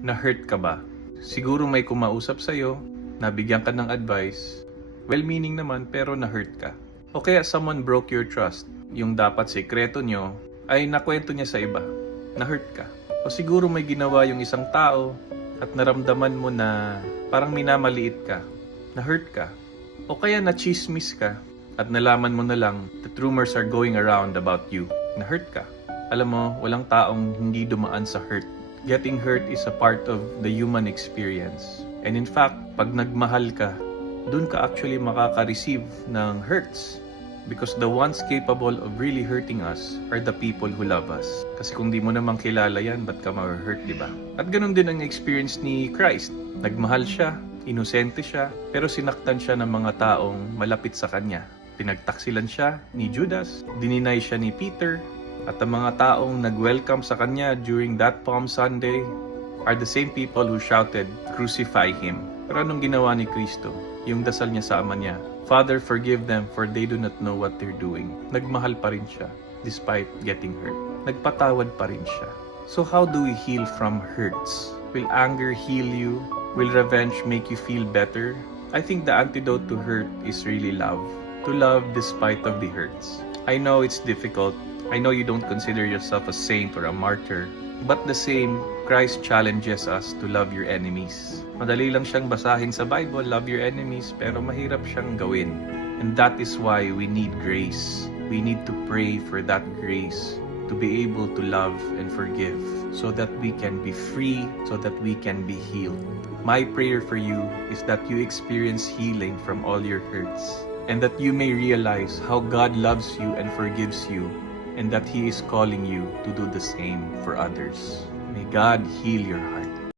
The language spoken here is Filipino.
Na-hurt ka ba? Siguro may kumausap sa'yo, nabigyan ka ng advice, well-meaning naman pero na-hurt ka. O kaya someone broke your trust, yung dapat sekreto nyo ay nakwento niya sa iba, na-hurt ka. O siguro may ginawa yung isang tao at naramdaman mo na parang minamaliit ka, na-hurt ka. O kaya na-chismis ka at nalaman mo na lang that rumors are going around about you, na-hurt ka. Alam mo, walang taong hindi dumaan sa hurt. Getting hurt is a part of the human experience. And in fact, pag nagmahal ka, dun ka actually makaka-receive ng hurts. Because the ones capable of really hurting us are the people who love us. Kasi kung di mo naman kilala yan, ba't ka ma-hurt, di ba? At ganun din ang experience ni Christ. Nagmahal siya, inosente siya, pero sinaktan siya ng mga taong malapit sa kanya. Pinagtaksilan siya ni Judas, dininay siya ni Peter, at ang mga taong nag-welcome sa kanya during that Palm Sunday are the same people who shouted, "Crucify Him." Pero anong ginawa ni Kristo? Yung dasal niya sa ama niya, "Father, forgive them for they do not know what they're doing." Nagmahal pa rin siya despite getting hurt. Nagpatawad pa rin siya. So how do we heal from hurts? Will anger heal you? Will revenge make you feel better? I think the antidote to hurt is really love. To love despite of the hurts. I know it's difficult. I know you don't consider yourself a saint or a martyr, but the same, Christ challenges us to love your enemies. Madali lang siyang basahin sa Bible, love your enemies, pero mahirap siyang gawin. And that is why we need grace. We need to pray for that grace to be able to love and forgive so that we can be free, so that we can be healed. My prayer for you is that you experience healing from all your hurts and that you may realize how God loves you and forgives you, and that He is calling you to do the same for others. May God heal your heart.